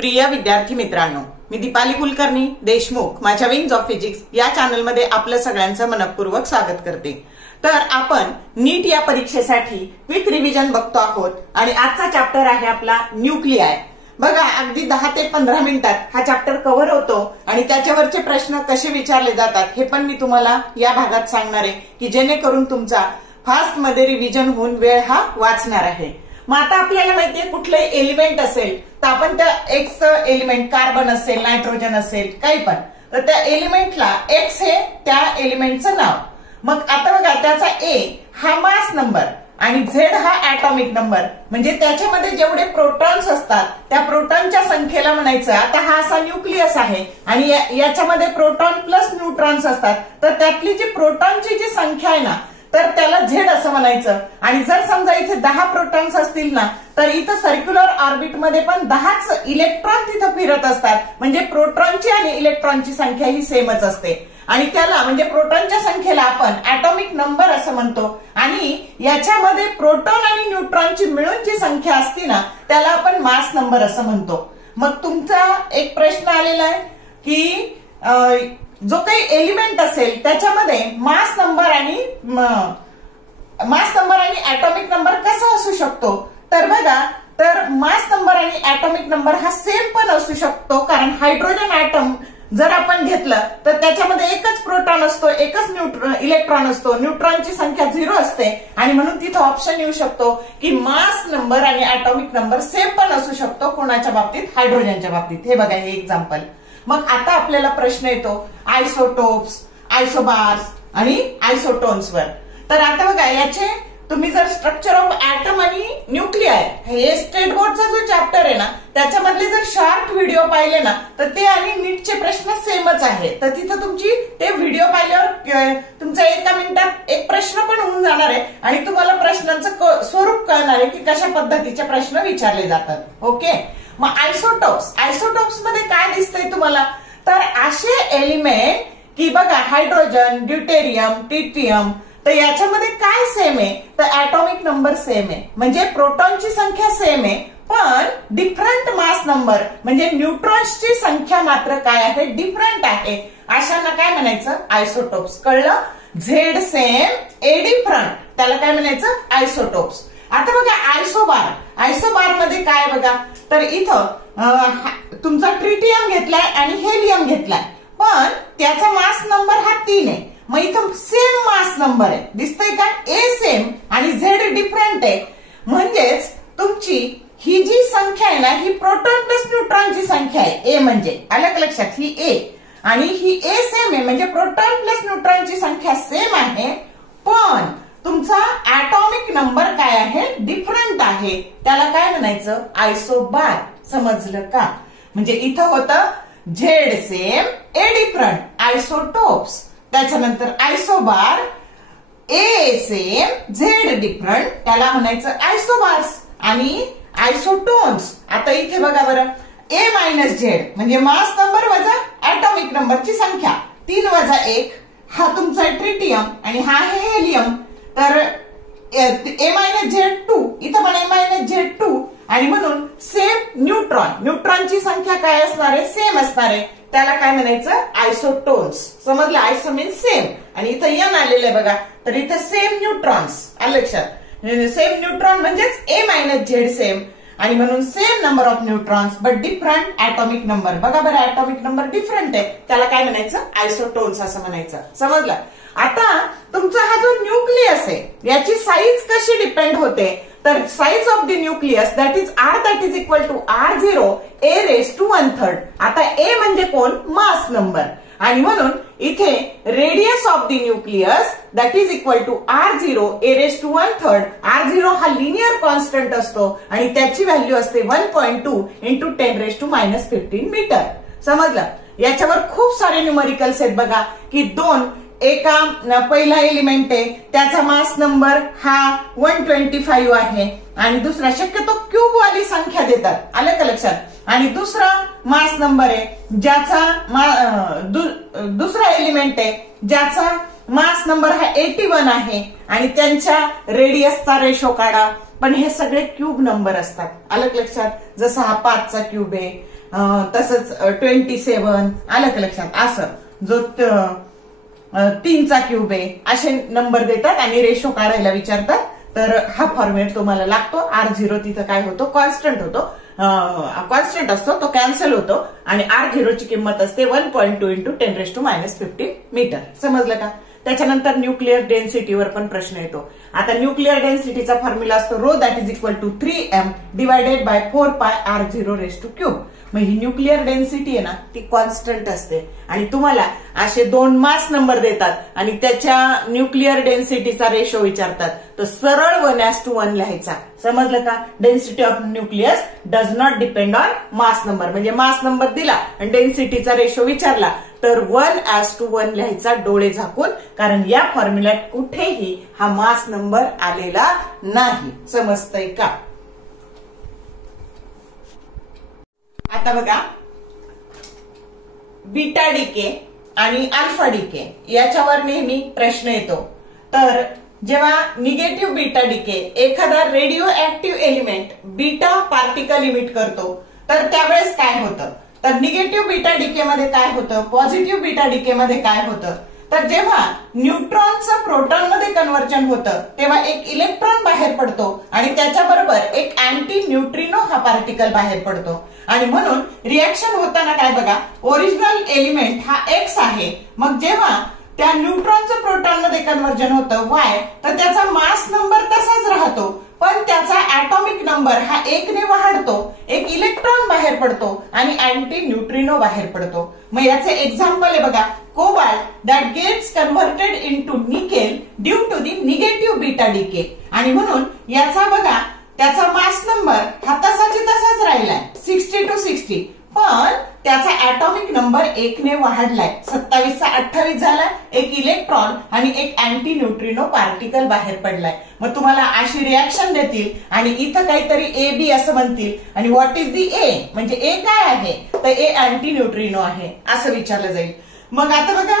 प्रिय विद्यार्थी मित्रांनो, मी दीपाली कुलकर्णी देशमुख माझ्या विंग्स ऑफ फिजिक्स या चॅनलमध्ये आपलं सगळ्यांचं मनपूर्वक स्वागत करते। तर आपण नीट या परीक्षेसाठी क्विक रिव्हिजन बघतो आहोत आणि आजचा चॅप्टर आहे आपला न्यूक्लिआय। बघा, अगदी 10 ते 15 मिनिटात हा चॅप्टर कव्हर होतो आणि त्याच्यावरचे प्रश्न कसे विचारले जातात हे पण मी तुम्हाला या भागात सांगणार आहे की जेणेकरून तुमचा फास्ट मध्ये रिव्हिजन होऊन वेळ हा वाचणार आहे। मग आता आपल्याला माहितीये कुठलंही एलिमेंट असेल तर आपण त्या एक्स एलिमेंट कार्बन असेल नायट्रोजन असेल काही पण, तर त्या एलिमेंटला एक्स हे त्या एलिमेंटचं नाव। मग आता बघा, त्याचा ए हा मास नंबर आणि झेड हा ऍटॉमिक नंबर, म्हणजे त्याच्यामध्ये जेवढे प्रोटॉन्स असतात त्या प्रोटॉनच्या संख्येला म्हणायचं। आता हा असा न्यूक्लियस आहे आणि याच्यामध्ये प्रोटॉन प्लस न्यूट्रॉन्स असतात, तर त्यातली जी प्रोटॉनची जी संख्या आहे ना तर त्याला झेड असं म्हणायचं। आणि जर समजा इथे 10 प्रोटॉन्स असतील ना तर इथं सर्क्युलर ऑर्बिट मध्ये पण 10च इलेक्ट्रॉन तिथं फिरत असतात, म्हणजे प्रोटॉनची आणि इलेक्ट्रॉनची संख्या ही सेमच असते आणि त्याला म्हणजे प्रोटॉनच्या संख्येला आपण ऍटॉमिक नंबर असं म्हणतो। आणि याच्यामध्ये प्रोटॉन आणि न्यूट्रॉनची मिळून जी संख्या असते ना त्याला आपण मास नंबर असं म्हणतो। मग तुमचा एक प्रश्न आलेला आहे की जो काही एलिमेंट असेल त्याच्यामध्ये मास नंबर आणि ऍटॉमिक नंबर कसा असू शकतो, तर बघा, तर मास नंबर आणि ऍटॉमिक नंबर हा सेम पण असू शकतो, कारण हायड्रोजन ऍटम जर आपण घेतलं तर त्याच्यामध्ये एकच प्रोटॉन असतो, एकच इलेक्ट्रॉन असतो, न्यूट्रॉनची संख्या 0 असते आणि म्हणून तिथं ऑप्शन येऊ शकतो की मास नंबर आणि ऍटॉमिक नंबर सेम पण असू शकतो कोणाच्या बाबतीत, हायड्रोजनच्या बाबतीत। हे बघा, हे एक्झाम्पल। मग आता आपल्याला प्रश्न येतो आयसोटोप्स, आयसोबार्स आणि आयसोटोन्स वर। तर आता बघा, याचे तुम्ही जर स्ट्रक्चर ऑफ ऍटम आणि न्यूक्लिआय हे स्टेट बोर्डचा जो चॅप्टर आहे ना त्याच्यामधले जर शॉर्ट व्हिडिओ पाहिले ना तर ते आणि नीटचे प्रश्न सेमच आहे। तर तिथं तुमची ते व्हिडिओ पाहिल्यावर तुमचा 1 मिनिटात एक प्रश्न पण होऊन जाणार आहे आणि तुम्हाला प्रश्नांचं स्वरूप कळणार आहे की कशा पद्धतीचे प्रश्न विचारले जातात। ओके, मग आयसोटोप्स मध्ये काय दिसतंय तुम्हाला, तर असे एलिमेंट की बघा हायड्रोजन, ड्यूटेरियम, ट्रिटियम, तर याच्यामध्ये काय सेम आहे तर ऍटॉमिक नंबर सेम आहे, म्हणजे प्रोटॉनची संख्या सेम आहे पण डिफरंट मास नंबर, म्हणजे न्यूट्रॉन्सची संख्या मात्र काय आहे, डिफरंट आहे। अशांना काय म्हणायचं, आयसोटोप्स। कळलं? झेड सेम, ए डिफरंट, त्याला काय म्हणायचं, आयसोटोप्स। आता बघा आयसोबार मध्ये काय बघा, तर इथं तुमचा ट्रिटियम घेतलाय आणि हेलियम घेतलाय पण त्याचा मास नंबर हा 3 आहे। मग इथं सेम मास नंबर आहे, दिसतंय का, ए सेम आणि झेड डिफरंट आहे, म्हणजेच तुमची ही जी संख्या आहे ना ही प्रोटॉन प्लस न्यूट्रॉनची संख्या आहे। ए म्हणजे आलं का लक्षात, ही ए आणि ही ए सेम आहे, म्हणजे प्रोटॉन प्लस न्यूट्रॉनची संख्या सेम आहे पण तुमचा ऍटॉमिक नंबर काय आहे, डिफरंट आहे, त्याला काय म्हणायचं, आयसोबार। समजलं का? म्हणजे इथं होतं झेड सेम, ए डिफरंट, आयसोटोप्स। त्याच्यानंतर आयसोबार, ए सेम, झेड डिफरंट, त्याला म्हणायचं आयसोबार्स। आणि आयसोटोन्स, आता इथे बघा बरं, ए मायनस झेड म्हणजे मास नंबर वजा ऍटॉमिक नंबरची संख्या, 3 वजा 1 हा तुमचा ट्रिटियम आणि हा आहे हेलियम, तर ए मायनस झेड 2, इथं पण ए मायनस झेड 2 आणि म्हणून सेम न्यूट्रॉनची संख्या काय असणार आहे, सेम असणार आहे, त्याला काय म्हणायचं, आयसोटोन्स। समजलं? आयसो मीन्स सेम आणि इथं एन आलेलं आहे बघा, तर इथं सेम न्यूट्रॉन्स। आलं लक्षात? सेम न्यूट्रॉन म्हणजेच ए मायनस झेड सेम आणि म्हणून same number of neutrons but different atomic number. बघा बरं, ऍटॉमिक नंबर डिफरंट आहे, त्याला काय म्हणायचं, आयसोटोन्स असं म्हणायचं। समजलं? आता तुमचा हा जो न्यूक्लियस आहे याची साईज कशी डिपेंड होते, तर size of the nucleus that is equal to R0 a raised to 1/3। आता ए म्हणजे कोण, मास नंबर, आणि म्हणून इथे radius of the nucleus that is equal to R0 a raised to 1/3। R0 हा लिनियर कॉन्स्टंट असतो आणि त्याची व्हॅल्यू असते 1.2 × 10⁻⁻15 मीटर। समजलं? याच्यावर खूप सारे न्यूमरिकल्स आहेत बघा की एका पहिला एलिमेंट आहे त्याचा मास नंबर हा 125 आहे आणि दुसरा, शक्यतो क्यूब वाली संख्या देतात, आलं का लक्षात, आणि दुसरा मास नंबर आहे ज्याचा दुसरा एलिमेंट आहे ज्याचा मास नंबर हा 81 आहे आणि त्यांच्या रेडियसचा रेशो काढा, पण हे सगळे क्यूब नंबर असतात, आलं का लक्षात। जसं हा 5चा क्यूब आहे, तसंच 27 आलं का लक्षात, असं जो 3चा क्यूब आहे असे नंबर देतात आणि रेशो काढायला विचारतात. तर हा फॉर्मॅट तुम्हाला लागतो. R0 तिथं काय होतो, कॉन्स्टंट होतो, कॉन्स्टंट असतो, तो कॅन्सल होतो आणि R0 ची किंमत असते 1.2 × 10⁻⁻15 मीटर. समजलं का? त्याच्यानंतर न्यूक्लिअर डेन्सिटीवर पण प्रश्न येतो. आता न्यूक्लिअर डेन्सिटीचा फॉर्म्युला असतो rho that is equal to 3m divided by 4πr0⁻³ मग ही न्यूक्लिअर डेन्सिटी आहे ना ती कॉन्स्टंट असते आणि तुम्हाला असे 2 मास नंबर देतात आणि त्याच्या न्यूक्लिअर डेन्सिटीचा रेशो विचारतात, तर सरळ 1:1 लिहायचा. समजलं का? Density of nucleus does not depend on mass number. म्हणजे मास नंबर दिला आणि डेन्सिटीचा रेशो विचारला तर 1:1 लिहायचा डोळे झाकून, कारण या फॉर्म्युल्यात कुठेही हा मास नंबर आलेला नाही. समजतंय का? आता बघा, बीटा डीके आणि अल्फा डीके याच्यावर नेहमी प्रश्न येतो. तर जेव्हा निगेटिव्ह बीटा डीके एखादा radio active element beta particle emit करतो तर त्यावेळेस काय होतं, तर निगेटिव्ह बीटा डीके मध्ये काय होतं, पॉझिटिव्ह बीटा डीके मध्ये काय होतं, तर जेव्हा न्यूट्रॉनचं प्रोटॉन मध्ये कन्व्हर्जन होतं तेव्हा एक इलेक्ट्रॉन बाहेर पडतो आणि त्याच्याबरोबर एक अँटी न्यूट्रिनो हा पार्टिकल बाहेर पडतो आणि म्हणून रिएक्शन होताना काय बघा, ओरिजिनल एलिमेंट हा एक्स आहे. मग जेव्हा त्या न्यूट्रॉनचं प्रोटॉन मध्ये कन्व्हर्जन होतं वाय, तर त्याचा मास नंबर तसाच राहतो पण त्याचा ऍटॉमिक नंबर हा 1 ने वाढतो, एक इलेक्ट्रॉन बाहेर पडतो आणि अँटी न्यूट्रिनो बाहेर पडतो. मग याचे एक्झाम्पल आहे बघा, cobalt that gets converted into nickel due to the negative beta decay आणि म्हणून याचा बघा त्याचा मास नंबर हा तसाची तसाच राहिलाय 60-60 पण त्याचा ऍटॉमिक नंबर 1 ने वाढलाय, 27 चा 28 झाला, एक इलेक्ट्रॉन आणि एक अँटी न्यूट्रिनो पार्टिकल बाहेर पडलाय. मग तुम्हाला अशी रिएक्शन देतील आणि इथं काहीतरी ए बी असं म्हणतील आणि व्हॉट इज दी ए, म्हणजे ए काय आहे, तर ए अँटी न्यूट्रिनो आहे असं विचारलं जाईल. मग आता बघा,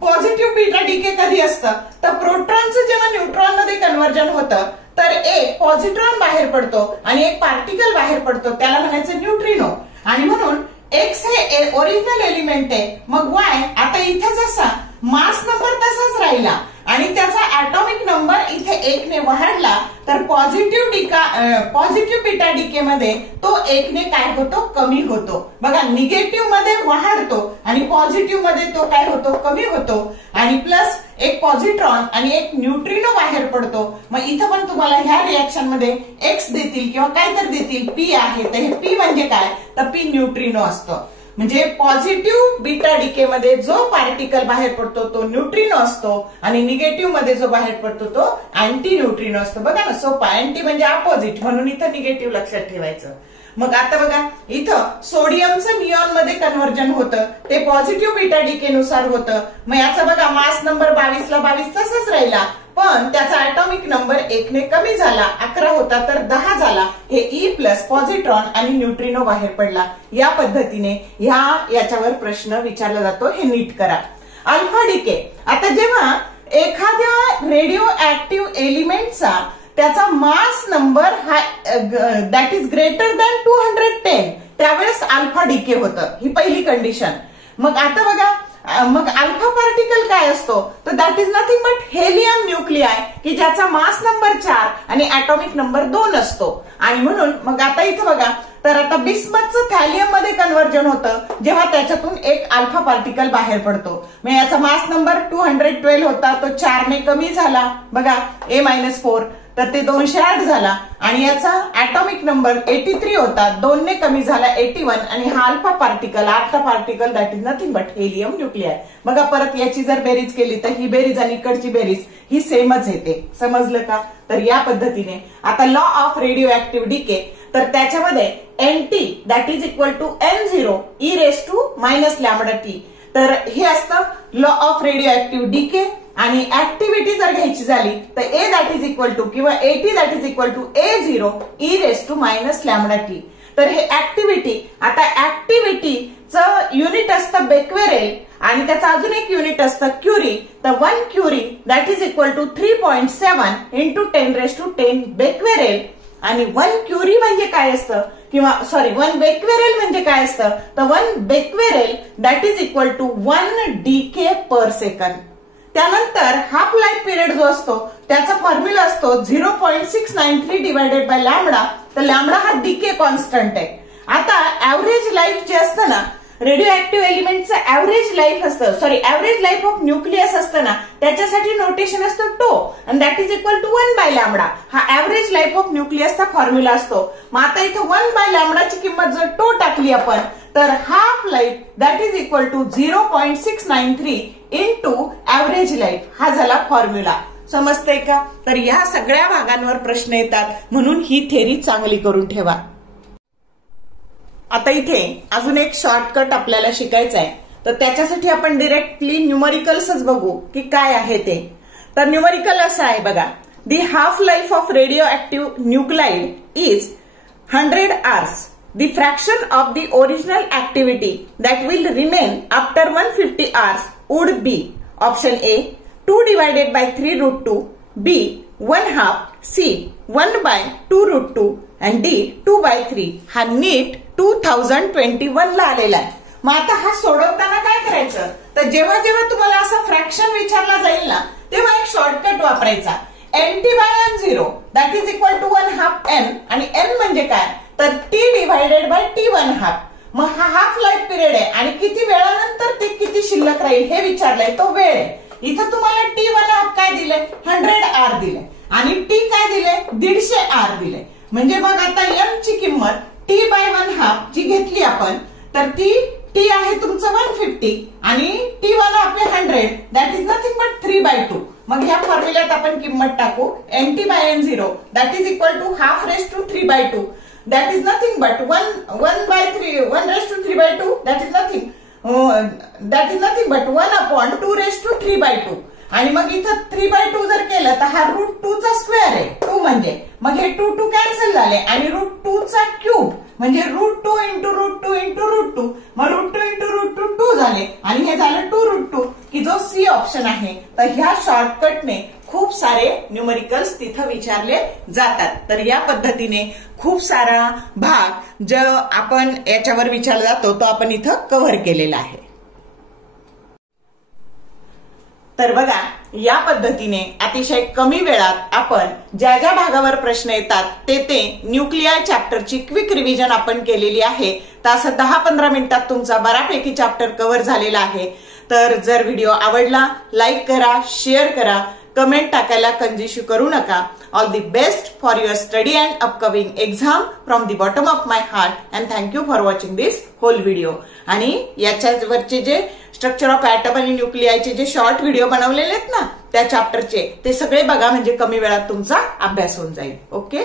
पॉझिटिव्ह बीटा डीके कधी असतं, तर प्रोटॉनचं जेव्हा न्यूट्रॉन मध्ये कन्व्हर्जन होतं तर एक पॉझिट्रॉन बाहेर पडतो आणि एक पार्टिकल बाहेर पडतो, त्याला म्हणायचं न्यूट्रिनो आणि म्हणून एक्स हे ओरिजिनल एलिमेंट आहे. मग वाय आता इथे जसा मास नंबर तसाच राहिला आणि त्याचा ऍटॉमिक नंबर इथे 1 ने वाढला तर पॉझिटिव्ह बीटा डीके मध्ये तो 1 ने काय होतो, कमी होतो. बघा, निगेटिव्ह मध्ये वाढतो आणि पॉझिटिव्ह मध्ये तो काय होतो, कमी होतो आणि प्लस एक पॉझिट्रॉन आणि एक न्यूट्रिनो बाहेर पडतो. मग इथं पण तुम्हाला ह्या रिएक्शन मध्ये एक्स देतील किंवा काय तर देतील, पी आहे, तर हे पी म्हणजे काय, तर पी न्यूट्रिनो असतो. म्हणजे पॉझिटिव्ह बीटा डीके मध्ये जो पार्टिकल बाहेर पडतो तो न्यूट्रिनो असतो आणि निगेटिव्ह मध्ये जो बाहेर पडतो तो अँटी न्यूट्रिनो असतो. बघा ना, सोपा, अँटी म्हणजे अपोजिट म्हणून इथं निगेटिव्ह लक्षात ठेवायचं. मग आता बघा, इथं सोडियमचं निऑन मध्ये कन्व्हर्जन होतं, ते पॉझिटिव्ह बीटा डीके नुसार होतं. मग याचा बघा मास नंबर 22 ला 22 तसाच राहिला पण त्याचा ऍटॉमिक नंबर 1 ने कमी झाला, 11 होता तर 10 झाला. हे ई प्लस पॉझिट्रॉन आणि न्यूट्रिनो बाहेर पडला. या पद्धतीने याच्यावर प्रश्न विचारला जातो, हे नीट करा. अल्फा डीके, आता जेव्हा एखाद्या रेडिओ ऍक्टिव्ह एलिमेंटचा त्याचा मास नंबर हा दॅट इज ग्रेटर दॅन 210 त्यावेळेस अल्फा डीके होतं, ही पहिली कंडिशन. मग आता बघा, मग अल्फा पार्टिकल काय असतो, तर that is nothing but helium nuclei की ज्याचा मास नंबर 4 आणि ऍटॉमिक नंबर 2 असतो आणि म्हणून मग आता इथं बघा, तर आता बिस्मथचं थॅलियम मध्ये कन्व्हर्जन होतं जेव्हा त्याच्यातून एक अल्फा पार्टिकल बाहेर पडतो. मग याचा मास नंबर 212 होता, तो 4 ने कमी झाला, बघा A-4 तर ते 208 झाला आणि याचा ऍटॉमिक नंबर 83 होता, 2 ने कमी झाला 81 आणि हा alpha particle that is nothing but helium nuclei. बघा, परत याची जर बेरीज केली तर ही बेरीज आणि इकडची बेरीज ही सेमच येते. समजलं का? तर या पद्धतीने आता law of radioactive decay, तर त्याच्यामध्ये NT that is equal to N0 e⁻⁻T, तर हे असतं law of radioactive decay. आणि ऍक्टिव्हिटी जर घ्यायची झाली तर A that is equal to किंवा AT that is equal to A0 e⁻⁻T. तर हे ऍक्टिव्हिटी, आता ऍक्टिव्हिटीचं युनिट असतं बेक्वेरेल आणि त्याचं अजून एक युनिट असतं क्युरी. तर 1 curie that is equal to 3.7 × 10⁻10 becquerel आणि 1 क्युरी म्हणजे काय असतं, किंवा सॉरी 1 बेक्वेरेल म्हणजे काय असतं, तर 1 becquerel that is equal to 1 decay per second. त्यानंतर हाफ लाईफ पिरियड जो असतो त्याचा फॉर्म्युला असतो 0.693 डिवायडेड बाय लॅम्बडा. तर लॅम्बडा हा डीके कॉन्स्टंट आहे. आता ऍव्हरेज लाईफ जे असतं ना, रेडिओ ऍक्टिव्ह एलिमेंटचं ऍव्हरेज लाईफ असतं, sorry average life of nucleus असतं ना, त्याच्यासाठी नोटेशन असतं tau and that is equal to 1 by lambda. हा ऍव्हरेज लाईफ ऑफ न्यूक्लियसचा फॉर्म्युला असतो. मग आता इथं 1 बाय लॅम्बडाची किंमत जर टो टाकली आपण, तर half life that is equal to 0.693 into average life हा झाला फॉर्म्युला. समजतंय का? तर या सगळ्या भागांवर प्रश्न येतात, म्हणून ही थेरी चांगली करून ठेवा. आता इथे अजून एक शॉर्टकट आपल्याला शिकायचा आहे, तर त्याच्यासाठी आपण डिरेक्टली न्यूमरिकल्सच बघू की काय आहे ते. तर न्यूमरिकल असं आहे बघा, दी half life of radio active nuclide is 100 hours. The fraction of the original activity that will remain after 150 hours would be option A 2 divided by 3 root 2, B 1/2, C 1 by 2 root 2 and D 2 by 3. हा नीट 2021 ला आलेला आहे. मग आता हा सोडवताना काय करायचं, तर जेव्हा जेव्हा तुम्हाला असं फ्रॅक्शन विचारला जाईल ना, तेव्हा एक शॉर्टकट वापरायचा. nt by n0 that is equal to 1/2 n, आणि n म्हणजे काय, तर t डिवायडेड बाय t 1/2. मग हा हाफ लाईफ पिरियड आहे आणि किती वेळानंतर ते किती शिल्लक राहील हे विचारलंय, तो वेळ आहे. इथं तुम्हाला t 1/2 काय दिलंय, 100 hour दिलंय, आणि t काय दिलंय, 150 hour दिलंय. म्हणजे मग आता m ची किंमत t बाय 1/2 जी घेतली आपण, तर ती t आहे तुमचं 150 आणि t 1/2 आहे 100 दॅट इज नथिंग बट 3/2. मग ह्या फॉर्म्युल्यात आपण किंमत टाकू nt by n0 that is equal to half raise to 3/2. That is nothing but 1 by 3, 1 raised to 3/2. That is nothing. That is nothing but 1 upon 2 raised to 3/2. आणि मग इथं 3/2 जर केलं तर हा √2 चा स्क्वेअर आहे, 2 म्हणजे मग हे 2 कॅन्सल झाले, आणि √2 चा क्यूब म्हणजे √2 इंटू √2 इंटू √2, मग √2 इंटू √2 2 झाले, आणि हे झालं 2√2 की जो सी ऑप्शन आहे. तर ह्या शॉर्टकटने खूप सारे न्यूमरिकल्स तिथं विचारले जातात. तर या पद्धतीने खूप सारा भाग जो आपण याच्यावर विचारला जातो तो आपण इथं कव्हर केलेला आहे. तर बघा, या पद्धतीने अतिशय कमी वेळात आपण ज्या ज्या भागावर प्रश्न येतात ते न्यूक्लियाय चॅप्टरची क्विक रिव्हिजन आपण केलेली आहे. तर असं 10-15 मिनिटात तुमचा बऱ्यापैकी चॅप्टर कव्हर झालेला आहे. तर जर व्हिडिओ आवडला, लाईक करा, शेअर करा, कमेंट टाकायला कंजूशी करू नका. All the best for your study and upcoming exam from the bottom of my heart, and thank you for watching this whole video. आणि याच्यावरचे जे स्ट्रक्चर ऑफ ऍटम आणि न्यूक्लियायचे जे शॉर्ट व्हिडिओ बनवलेले आहेत ना त्या चॅप्टरचे, ते सगळे बघा, म्हणजे कमी वेळात तुमचा अभ्यास होऊन जाईल. ओके.